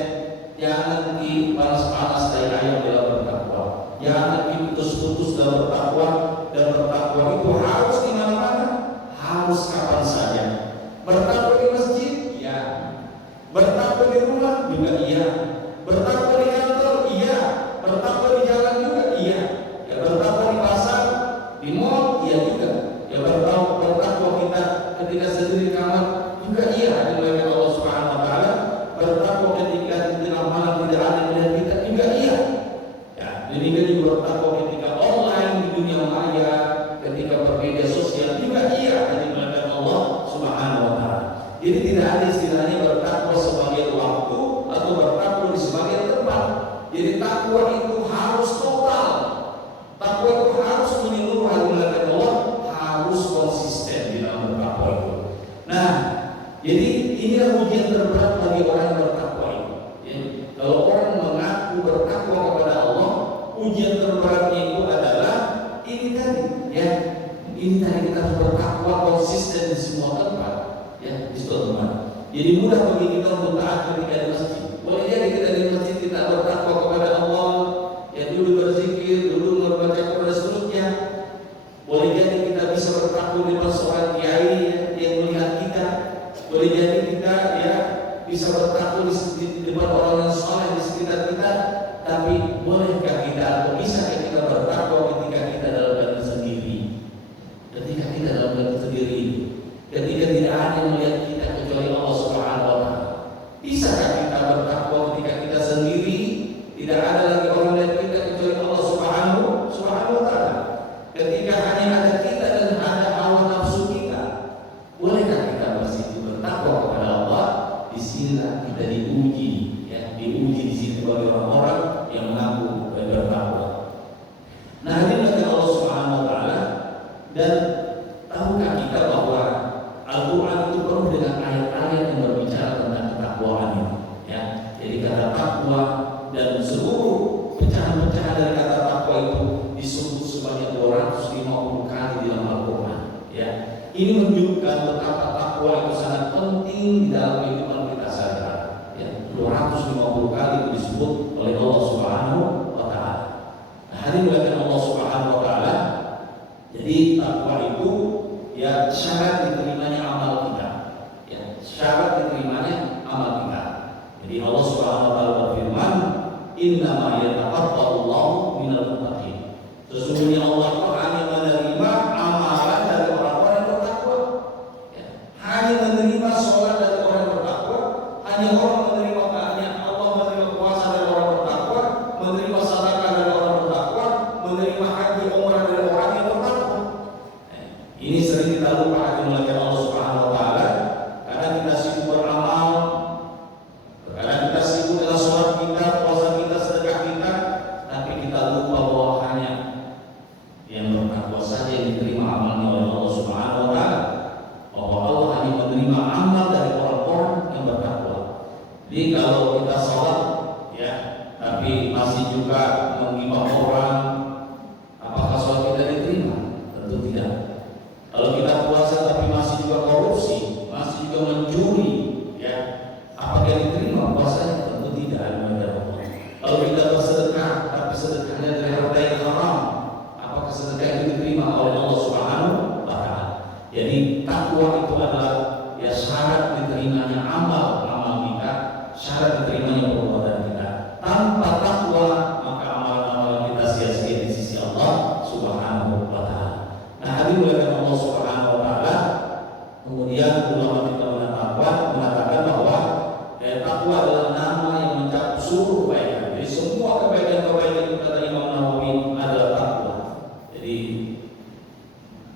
Jangan dipanas-panas dari ayam dalam bertakwa. Jangan diputus-putus dalam bertakwa. Dan bertakwa itu harus di mana-mana, harus kapan saja. Bertakwa di masjid, iya. Bertakwa di rumah juga iya. Bertakwa di kantor, iya. Bertakwa di jalan juga, iya. Ya bertakwa di pasar, di mall, iya juga. Ya bertakwa kita ketika sendiri di kamar juga iya. Dimuliakan Allah Subhanahu Wa Taala. Bertakwa ketika di tengah malam tidak ada yang melihat kita juga iya. Ya, demikian juga bertakwa ketika online di dunia maya, ketika bermedia sosial juga iya. Dimuliakan Allah Subhanahu Wa Taala. Jadi tidak ada istilahnya bertakwa sebagai waktu atau bertakwa di sebagai tempat. Jadi takwa itu harus total. Takwa itu harus menyeluruh. Dimuliakan Allah, harus konsisten di dalam bertakwa itu. Nah, jadi inilah ujian terberat bagi orang yang bertakwa itu. Ya. Kalau orang mengaku bertakwa kepada Allah, ujian terberatnya itu adalah ini tadi, ya. Ini tadi kita harus bertakwa konsisten di semua tempat, ya, di semua tempat. Jadi mudah bagi kita untuk taat ketika di masjid. Boleh jadi kita di masjid kita bertakwa kepada Allah, ya dulu berzikir, dulu membaca Quran dan seterusnya. Boleh jadi kita bisa bertakwa di seorang kiai yang melihat kita. Boleh jadi kita ya bisa bertakwa di depan orang yang saleh di sekitar kita. Tapi bolehkah kita atau bisakah kita bertakwa ketika kita dalam keadaan sendiri? Ketika kita dalam keadaan sendiri, ketika tidak ada yang melihat kita kecuali Allah Subhanahu Wa Taala. Bisakah kita bertakwa ketika kita sendiri, tidak ada lagi orang melihat kita kecuali Allah Subhanahu Wa Taala? Ketika hanya ada kita dan ada hawa nafsu kita, bolehkah kita bersitu bertakwa kepada Allah? Di sinilah kita diuji, ya, diuji di sini bagi orang-orang yang mengaku bertakwa. Nah, ini adalah Allah Subhanahu Wa Taala. Dan tahukah kita bahwa Al-Quran itu penuh dengan ayat-ayat yang berbicara tentang ketakwaan ini, ya. Jadi kata takwa dan seluruh pecahan-pecahan dari kata takwa itu disebut sebanyak 250 kali di dalam Al-Quran, ya. Ini menunjukkan betapa takwa itu sangat penting di dalam kehidupan kita sehari-hari, ya. 250 kali itu disebut oleh Allah Subhanahu Wa Taala. Nah, hari ini Allah Subhanahu Wa Taala. Jadi takwa itu ya syarat diterimanya amal kita, ya, syarat diterimanya amal kita. Jadi Allah Subhanahu Wa Taala berfirman, innama yataqabbalullahu minal muttaqin. Sesungguhnya Allah itu hanya menerima amalan dari orang-orang yang bertakwa, ya. Hanya menerima sholat dari orang yang bertakwa. Hanya Allah menerima puasa dari orang bertakwa, menerima sedekah dari orang bertakwa, menerima haji umrah dari orang yang bertakwa. Ini sering kita lupa dimuliakan Allah Subhanahu Wa Taala karena kita sibuk beramal, karena kita sibuk dengan sholat kita, puasa kita, sedekah kita, tapi kita lupa bahwa hanya yang bertakwa saja yang diterima amalnya oleh Allah Subhanahu Wa Taala. Bahwa Allah hanya menerima amal dari orang-orang yang bertakwa. Jadi kalau kita sholat, ya, tapi masih juga menghina orang, apakah sholat kita diterima? Tentu tidak. Kalau kita puasa tapi masih juga korupsi, masih juga mencuri, ya, apakah diterima puasanya? Tentu tidak. Kalau kita bersedekah tapi sedekahnya dari harta yang haram, apakah sedekah itu diterima oleh Allah Subhanahu Wa Taala? Jadi takwa itu adalah ya syarat diterimanya amal kita, syarat diterimanya perbuatan kita. Tanpa takwa maka amalan-amalan kita sia-sia di sisi Allah Subhanahu Wa Taala. Nah, hari mulai Allah Subhanahu Wa Taala. Kemudian ulama kita mengatakan bahwa takwa adalah nama yang mencakup seluruh kebaikan. Jadi semua kebaikan-kebaikan itu kata Imam Nawawi adalah takwa. Jadi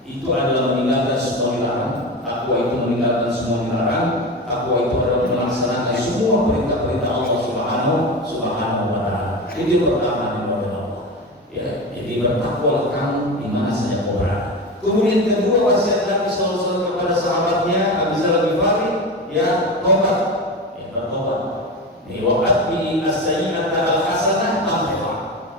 itu adalah adalah meninggalkan semua dilarang. Takwa itu meninggalkan semua dilarang. Takwa itu adalah melaksanakan semua perintah-perintah Allah Subhanahu wa taala. Itu pertama oleh Allah. Ya, jadi bertakwalah kamu di mana saja kau berada. Kemudian kedua, wasiat Nabi SAW kepada sahabatnya Abu Dzar Al-Ghifari, ya tobat, ya bertobat. Waqati as-sayyi'ata al-hasanah tamhuha.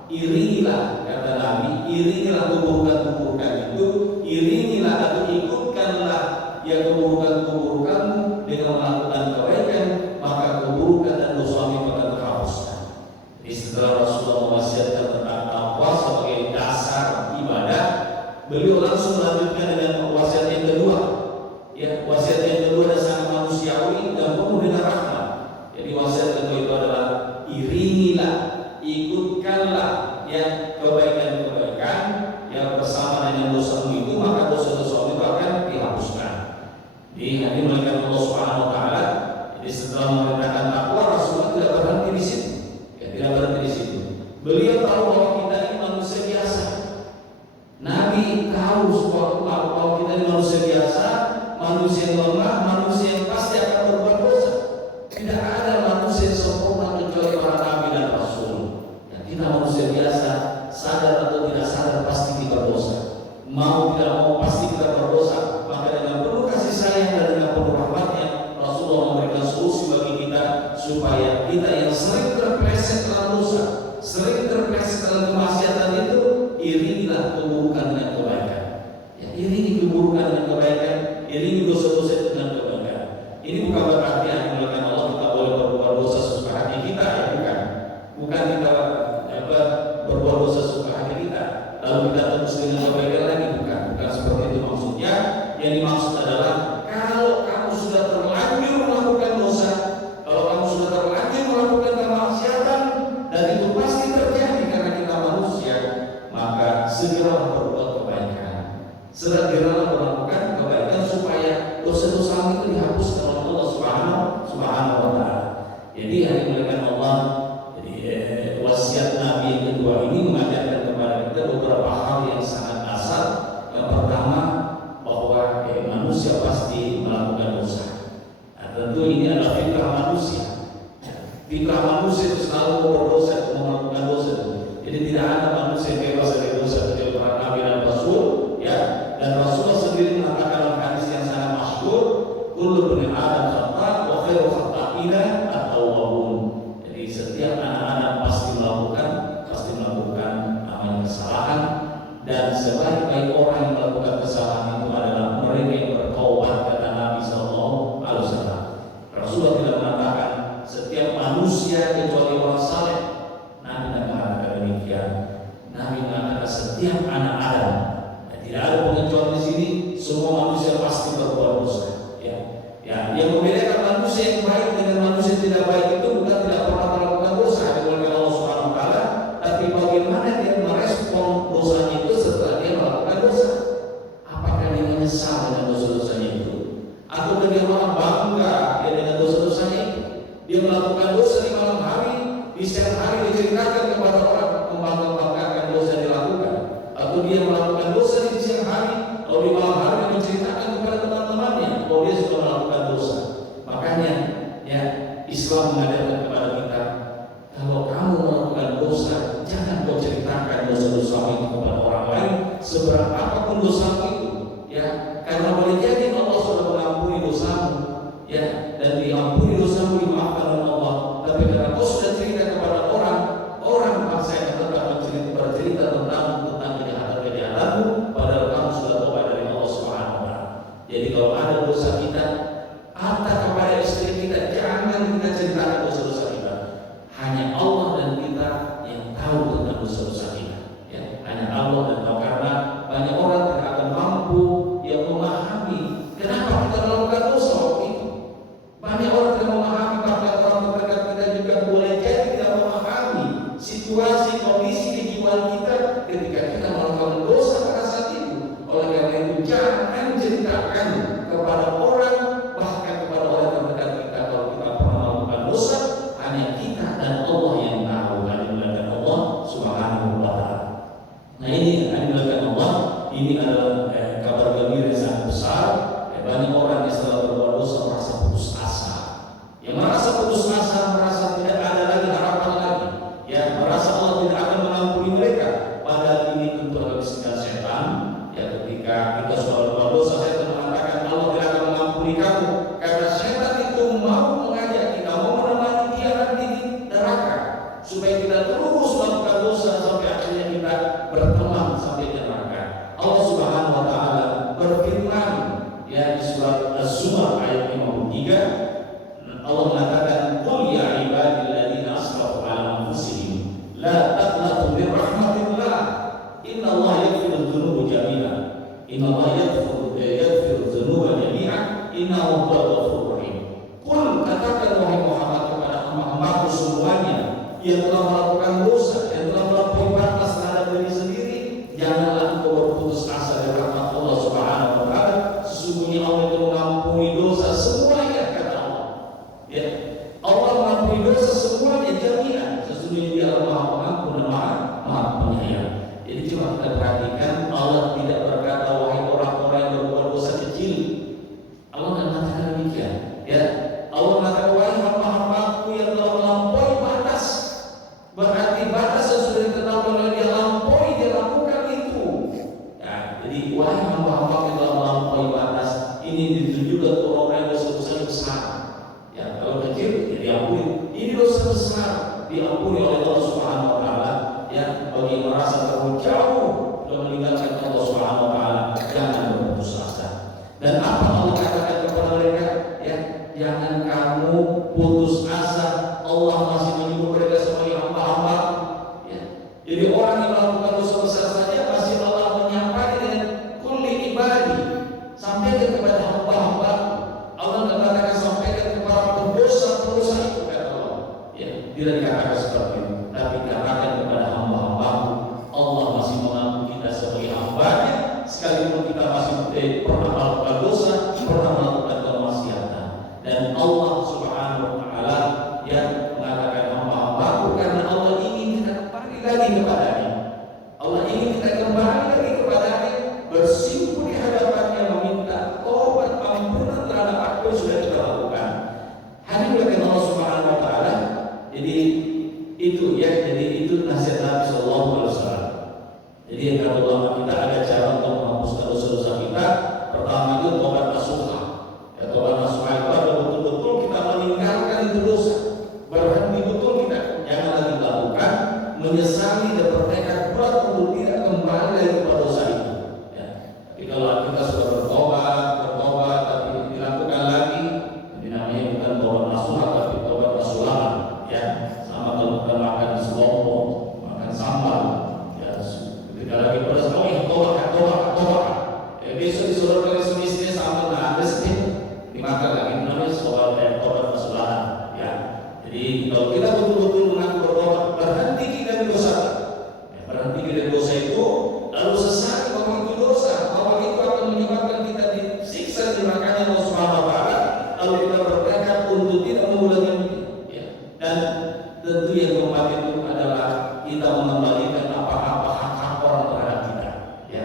Iringilah, kata Nabi, iringilah keburukan-keburukan itu, iringilah atau ikutkanlah yang keburukan-keburukanmu dengan melakukan kebaikan, maka keburukan dan dosamu akan terhapuskan. Jadi setelah Rasulullah mewasiatkan tentang takwa sebagai dasar ibadah, beliau langsung melanjutkan dengan wasiat yang kedua. Ya, wasiat yang kedua adalah sangat manusiawi dan penuh dengan rahmat. Jadi wasiat kedua itu adalah iringilah, ikutkanlah ya kebaikan-kebaikan yang bersama dengan dosamu itu, maka dosa-dosamu itu akan dihapuskan. Jadi nanti melihat Allah Subhanahu wa taala. Jadi setelah memerintahkan takwa, Rasulullah tidak berhenti di situ. Ya, tidak berhenti di situ. Beliau tahu bahwa kita ini manusia biasa. Nabi tahu bahwa kita ini manusia biasa, manusia yang lemah, manusia yang pasti akan berbuat dosa. Tidak ada manusia yang sempurna kecuali para nabi dan rasul. Ya, kita manusia biasa, sadar atau tidak sadar pasti kita berdosa. Mau tidak mau pasti kita berdosa. Maka dengan penuh kasih sayang dan dengan penuh rahmatnya, Rasulullah memberikan solusi bagi kita supaya kita yang sering terpleset dalam dosa, sering terpleset dalam kemaksiatan itu, iringilah keburukan dengan kebaikan. Ya, iringi keburukan dengan kebaikan, iringi dosa-dosa dengan kebaikan. Ini bukan berarti yang dimulakan Allah kita boleh berbuat dosa sesuka hati kita, ya bukan. Bukan kita berbuat dosa sesuka hati kita, lalu kita terus dengan kebaikan lagi, bukan seperti itu maksudnya. Yang dimaksud adalah kalau kamu sudah terlanjur melakukan dosa, kalau kamu sudah terlanjur melakukan kemaksiatan, dan itu pasti terjadi karena kita manusia, maka segera berbuat kebaikan, segera melakukan kebaikan supaya dosa-dosa itu dihapuskan oleh Allah Subhanahu wa taala. Jadi hari muliakan Allah, jadi wasiat Nabi yang kedua ini mengajarkan kepada kita beberapa hal yang sangat dasar. Yang pertama, bahwa manusia pasti melakukan dosa. Nah, tentu ini adalah fitrah manusia. Fitrah manusia itu selalu berdosa, melakukan dosa. Jadi tidak ada manusia yang bebas dari dosa kecuali para nabi dan rasul. Ya, dan Rasulullah sendiri mengatakan dalam hadis yang sangat masyhur, kullu bani Adam khata' wa khairu khata'ina at-tawwabun. Jadi setiap anak Adam pasti melakukan namanya kesalahan, dan sebaik-baik orang yang melakukan kesalahan itu adalah mereka yang bertaubat, kata Nabi sallallahu alaihi wasallam. Rasulullah tidak mengatakan setiap manusia kecuali orang saleh. Nabi tidak mengatakan demikian. Nabi mengatakan setiap anak Adam. Tidak ada pengecualian di sini. Semua manusia pasti berbuat dosa. Ya, yang membedakan manusia yang baik dengan manusia yang tidak baik itu bukan tidak pernah melakukan dosa oleh Allah Subhanahu wa taala, tapi bagaimana dia merespon dosanya itu setelah dia melakukan dosa. Apakah dia menyesal dengan dosa-dosanya itu, atau dia malah bangga dengan dosa-dosanya itu? Dia melakukan dosa di malam hari, di siang hari diceritakan kepada orang, membanggakan dosa yang dilakukan, atau dia melakukan dosa di siang hari, lalu di malam hari dia menceritakan kepada teman-temannya bahwa dia sudah melakukan dosa. Makanya ya, Islam mengajarkan kepada kita, kalau kamu melakukan dosa, jangan kau ceritakan dosa-dosa itu kepada orang lain, seberat apapun dosa itu. Ya, karena boleh jadi Allah sudah mengampuni dosamu, ya, dan diampuni dosamu, dimaafkan oleh Allah. Tapi karena kau sudah cerita kepada orang bangsa yang tetap bercerita tentang kejahatan-kejahatanmu, padahal kamu sudah tobat dari Allah Subhanahu wa taala. Jadi kalau ada dosa kita, harta kepada istri kita, jangan kita ceritakan dosa-dosa kita. Hanya Allah dan kita yang tahu tentang dosa-dosa kita. Ya, hanya Allah dan tahu, karena banyak orang tidak akan mampu yang memahami kenapa kita melakukan dosa waktu itu. Banyak orang tidak memahami, bahkan orang terdekat kita juga boleh jadi tidak memahami situasi kondisi kejiwaan kita ketika kita melakukan dosa pada saat itu. Oleh karena itu jangan ceritakan kepada orang, bahkan kepada orang terdekat kita, kalau kita pernah melakukan dosa. Hanya kita dan Allah yang ya di surat Az-Zumar ayat 53 Allah mengatakan qul ya ibadilladzina asrafu ala anfusihim la taqnatu min rahmatillah innallaha yaghfiru dzunuba jami'an innallaha yaghfiru dzunuba jami'an innahu huwal ghafurur rahim. Qul katakan wahai Muhammad kepada hamba-hambaku semuanya yang telah melakukan dosa, yang telah melampaui batas terhadap diri sendiri, janganlah engkau berputus asa dari rahmat Allah Subhanahu wa taala. Sesungguhnya Allah itu mengampuni dosa semuanya, kata Allah. Ya, Allah mengampuni dosa semuanya jami'an. Sesungguhnya Dia Maha Pengampun dan Maha Penyayang. Jadi cuma kita perhatikan, Allah tidak berkata wahai orang-orang yang berbuat dosa kecil. Allah tidak mengatakan demikian. Ya, Allah mengatakan wahai hamba-hambaku yang telah melampaui batas. Berarti batas yang sudah ditetapkan oleh Dia lampaui, Dia lakukan itu. Ya, jadi wahai hamba-hamba yang telah melampaui batas, ini ditujukan untuk orang yang dosa-dosa besar. Ya, kalau kecil ya diampuni. Ini dosa besar diampuni oleh Allah Subhanahu wa taala. Ya, bagi yang merasa terlalu jauh dan meninggalkan Allah Subhanahu wa taala, jangan berputus asa. Dan apa Allah katakan kepada mereka? Ya, jangan kamu putus asa. Allah masih menyebut mereka sebagai hamba-hamba. Ya. Jadi orang yang melakukan dosa besar saja masih Allah menyampaikan dengan kulli ibadi, sampaikan kepada hamba-hamba. Allah katakan sampaikan kepada pendosa-pendosa itu, kata Allah. Ya, tidak dikatakan seperti itu, tapi katakan kepada hamba-hambaku. Allah masih mengaku kita sebagai hamba-Nya, sekalipun kita masih pernah melakukan dosa, pernah melakukan kemaksiatan. Dan Allah Subhanahu wa taala yang mengatakan hamba-hambaku karena Allah ingin kita kembali lagi kepada-Nya. Allah ingin kita kembali lagi kepada-Nya, bersimpuh di hadapan-Nya, meminta taubat ampunan terhadap apa yang sudah kita lakukan. Hadirin Allah Subhanahu wa taala. Jadi itu ya, jadi itu nasihat Nabi sallallahu alaihi wasallam. Jadi kata ulama kita ada cara untuk menghapuskan dosa-dosa kita. Pertama itu taubat nasuha. Ya, taubat nasuha itu adalah betul-betul kita meninggalkan itu dosa. Berhenti betul kita, jangan lagi lakukan, menyesali dan bertekad kuat untuk tidak kembali lagi kepada dosa itu. Ya. Tapi kalau kita sudah bertobat tapi dilakukan lagi, ini namanya bukan taubat nasuha tapi taubat nasuha. Ya, sama kalau kita makan selompok, makan sambal, ya ketika lagi pedas, tobat. Besok disuruh kali semisnya sama nades dimakan lagi, namanya soal taubat nasuha. Ya. Jadi kalau kita betul-betul mengaku bertobat, berhenti kita di dosa. Ya, berhenti kita di dosa itu, lalu sesali bahwa itu dosa, bahwa itu akan menyebabkan kita disiksa di neraka Allah Subhanahu wa taala, lalu kita bertekad untuk tidak mengulangi itu. Ya. Dan tentu yang keempat itu adalah kita mengembalikan apa-apa hak-hak orang terhadap kita. Ya.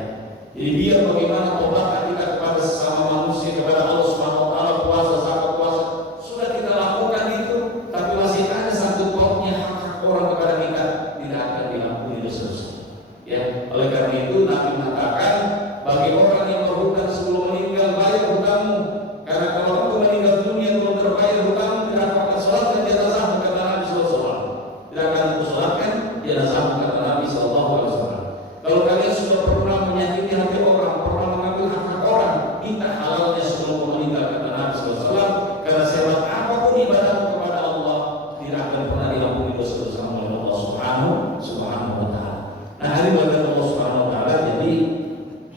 Jadi biar bagaimana tobat kita kepada sesama manusia, kepada Allah Subhanahu wa taala, puasa, zakat, puasa, sudah kita lakukan itu, tapi masih ada satu potnya hak-hak orang kepada kita, tidak akan diampuni dosa-dosa. Ya, oleh karena itu Nabi mengatakan bagi orang yang berhutang sebelum meninggal, bayar hutangmu. Karena kalau engkau meninggal dunia belum terbayar hutangmu, tidak akan sholatkan jenazahmu, kata Nabi SAW. Tidak akan sholatkan jenazahmu, kata Nabi SAW. Kalau kalian sudah pernah menyakiti hati orang, pernah mengambil hak-hak orang, minta halalnya sebelum meninggal, kata Nabi SAW. Karena sehebat apapun ibadahmu kepada Allah, tidak akan pernah diampuni dosa-dosamu oleh Allah Subhanahu wa taala. Nah, hari bagi Allah Subhanahu wa taala, jadi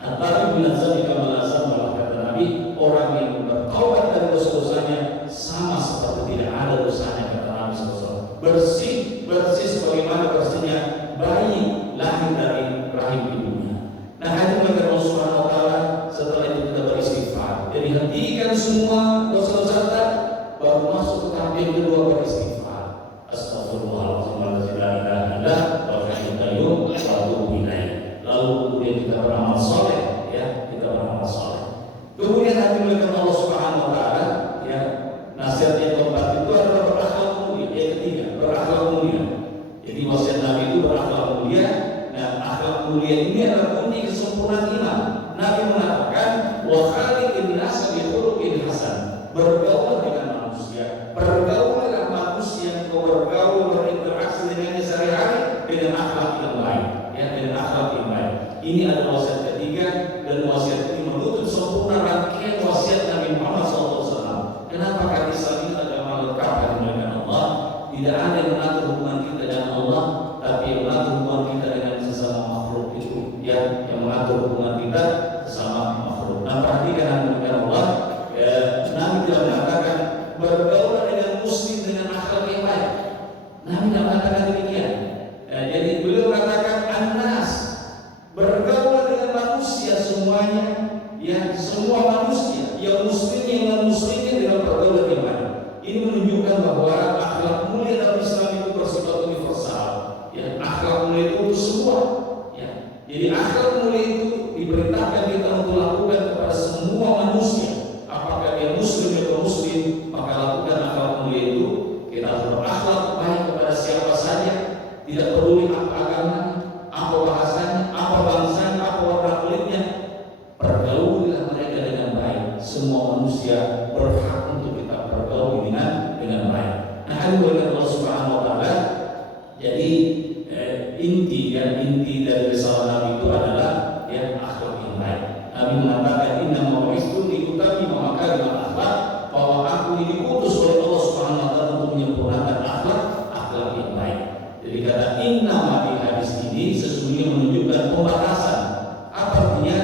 antara bilang saja kalau malah kata Nabi, orang yang bertaubat dari dosa-dosanya sama seperti tidak ada dosanya, kata Nabi SAW. Bersih sebagaimana bersihnya bayi lahir dari rahim ibunya. Nah, hari bagi Allah Subhanahu wa taala, setelah itu kita beristighfar. Jadi hentikan semua dosa-dosa kita, baru masuk ke tahap yang kedua, beristighfar. Astagfirullahaladzim, la ilaha illallah, wal hayyul qayyum, wa atubu ilaih. Lalu kemudian kita beramal saleh, ya, kita beramal saleh. Kemudian hati melihat Allah Subhanahu wa taala, ya. Nasihat yang keempat itu adalah berakhlak mulia. Yang ketiga, berakhlak mulia. Jadi wasiat Nabi itu berakhlak mulia. Nah, akhlak mulia ini adalah kunci kesempurnaan iman. Nabi mengatakan, wa khaliqin nas bi khuluqin hasan. Bergaul dengan manusia, bergaul dengan manusia, bergaul berinteraksi dengannya sehari-hari semua manusia, yang muslimnya yang non muslimnya dengan pergaulan yang baik. Ini menunjukkan bahwa akhlak mulia dalam Islam itu bersifat universal. Ya, akhlak mulia itu untuk semua. Ya, jadi akhlak mulia itu diperintahkan kita untuk lakukan kepada semua manusia. Apakah dia muslim atau muslim, maka lakukan akhlak mulia itu. Kita harus berakhlak baik kepada siapa saja, tidak peduli apa agama, apa bahasanya, apa bangsanya, apa warna kulitnya. Pergaulilah mereka dengan baik. Semua manusia berhak untuk kita pergauli dengan baik. Nah, oleh Allah Subhanahu wa taala. Jadi inti dari risalah Nabi itu adalah akhlak yang baik. Nabi mengatakan inna mau'istu liutami makarim akhlak, bahwa aku ini diutus oleh Allah Subhanahu wa taala untuk menyempurnakan akhlak yang baik. Jadi kata inna di hadis ini sesungguhnya menunjukkan pembatasan. Apa artinya?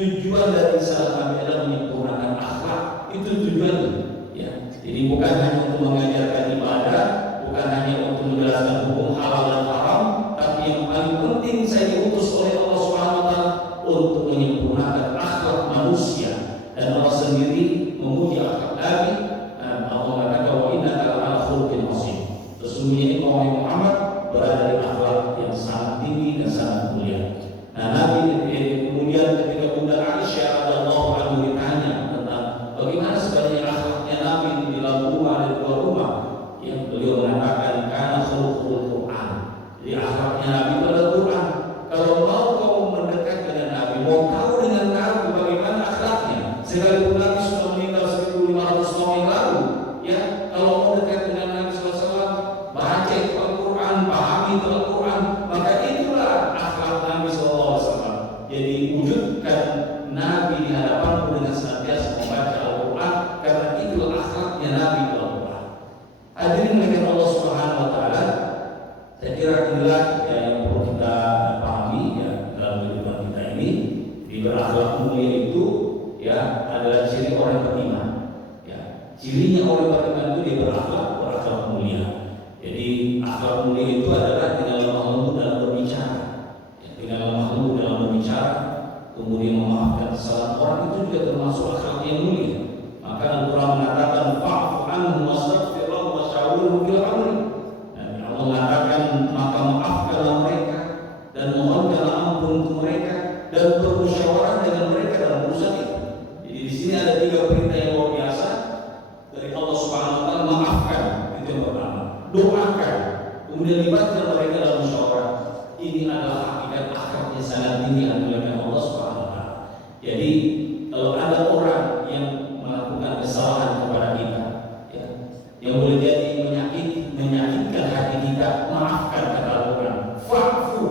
Tujuan dari risalah Nabi adalah menyempurnakan akhlak. Itu tujuannya. Ya. Jadi bukan hanya untuk mengajarkan ibadah, bukan hanya untuk menjelaskan hukum halal dan haram, tapi yang paling penting saya diutus oleh Allah Subhanahu wa taala untuk menyempurnakan akhlak manusia. Dan Allah sendiri memuji akhlak Nabi. Allah mengatakan wa innaka la'ala khuluqin 'azim. Sesungguhnya Nabi Muhammad berada di akhlak yang sangat tinggi dan sangat mulia. Nah, Nabi kemudian ketika Bunda Aisyah radhiyallahu anha ditanya tentang bagaimana sebenarnya akhlaknya Nabi di dalam rumah dan luar rumah, yang beliau mengatakan karena khuluqul Quran. Jadi akhlaknya Nabi itu adalah Quran. Kalau mau kau mendekat dengan Nabi, mau tahu dengan Nabi bagaimana akhlaknya, sekalipun Nabi sudah meninggal 1500 tahun yang lalu, ya, kalau mau dekat dengan Nabi SAW, baca Al-Quran, pahami Al-Quran, maka itulah akhlak Nabi SAW. Jadi wujudkan Nabi di hadapanku dengan senantiasa membaca Al-Quran, karena itulah akhlaknya Nabi Al-Quran. Hadirin oleh Allah Subhanahu wa taala, saya kira inilah yang perlu kita pahami dalam kehidupan kita ini. Di berakhlak mulia itu adalah ciri orang beriman. Cirinya orang beriman itu dia berakhlak mulia. Jadi akhlak mulia itu adalah dengan lemah lembut dalam berbicara. Dengan lemah lembut dalam berbicara, kemudian memaafkan kesalahan orang, itu juga termasuk akhlak yang mulia. Maka Al-Quran mengatakan fa'fu anhum wastaghfir lahum wasyawirhum fil amri. Dan Allah mengatakan maka maafkanlah mereka dan mohonkanlah ampun untuk mereka dan bermusyawarah dengan mereka dalam urusan itu. Jadi di sini ada 3 perintah yang luar biasa dari Allah Subhanahu wa taala. Maafkan, itu yang pertama. Doakan, kemudian libatkan mereka dalam musyawarah. Ini adalah hakikat akhlaknya sangat tinggi oleh Allah Subhanahu wa taala. Jadi kalau ada orang yang melakukan kesalahan kepada kita, yang boleh jadi menyakitkan hati kita, maafkan, kata Al-Quran. Fa'fu,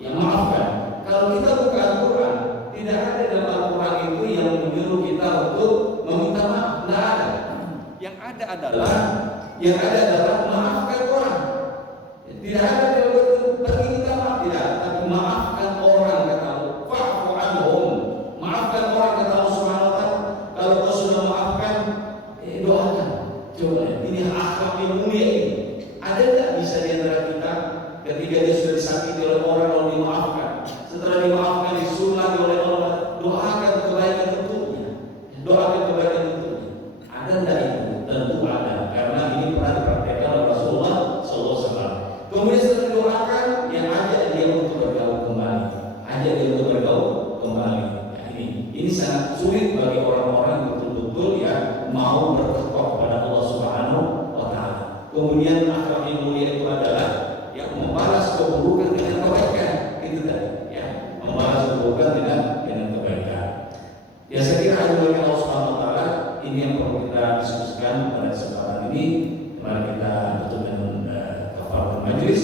maafkan. Kalau kita buka Al-Quran, tidak ada dalam Al-Quran itu yang menyuruh kita untuk meminta maaf. Tidak ada. Yang ada adalah maafkan orang. Tidak ada yang pergi minta maaf, tidak. Tapi maafkan orang, kata Allah. Fa'fu anhum. Maafkan orang, kata Allah Subhanahu wa taala. Kalau kau sudah maafkan, doakan. Coba, ini akhlak yang mulia ini. Ada tidak bisa di antara kita ketika dia sudah disakiti oleh orang lalu dimaafkan? Setelah dimaafkan, disunat oleh Allah, doakan kebaikan untuknya. Doakan kebaikan untuknya. Ada tidak itu? Tentu ada, karena ini pernah dipraktekkan oleh Rasulullah SAW. Kemudian setelah didoakan, yang ajak dia untuk bergaul kembali. Ajak dia untuk bergaul kembali. Nah, ini sangat sulit bagi orang-orang yang betul-betul mau bertakwa kepada Allah Subhanahu wa taala. Kemudian akhlak yang mulia itu adalah membalas keburukan dengan kebaikan. Itu tadi, membalas keburukan dengan kebaikan. Saya kira Allah Subhanahu wa taala ini yang perlu kita diskusikan pada kesempatan ini. Mari kita tutup dengan kafaratul majlis.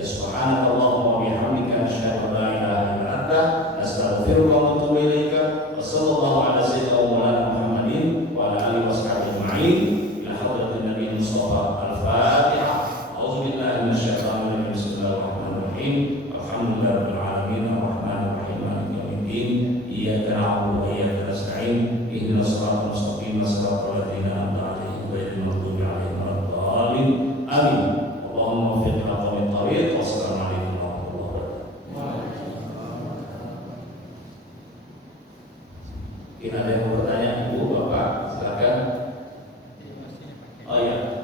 Subhanallah wa bihamdika asyhadu an la ilaha illa anta astaghfiruka wa atubu ilaika. Wassallallahu ala sayyidina Muhammadin wa ala alihi washabihi ajma'in. Ila hadratin nabiyyi Mustafa al-Fatihah. A'udzu billahi minasyaitonir rajim. Bismillahirrahmanirrahim. Alhamdulillahirabbil alamin arrahmanir rahim maliki yaumiddin. Iyyaka na'budu wa iyyaka nasta'in. Ihdinas siratal mustaqim siratal ladzina an'amta 'alaihim ghairil maghdubi 'alaihim waladdallin. Amin. Allahumma waffiqna lit thariq. Wassalamualaikum warahmatullahi wabarakatuh. ada yang mau bertanya, Ibu, Bapak, silakan. Oh ya.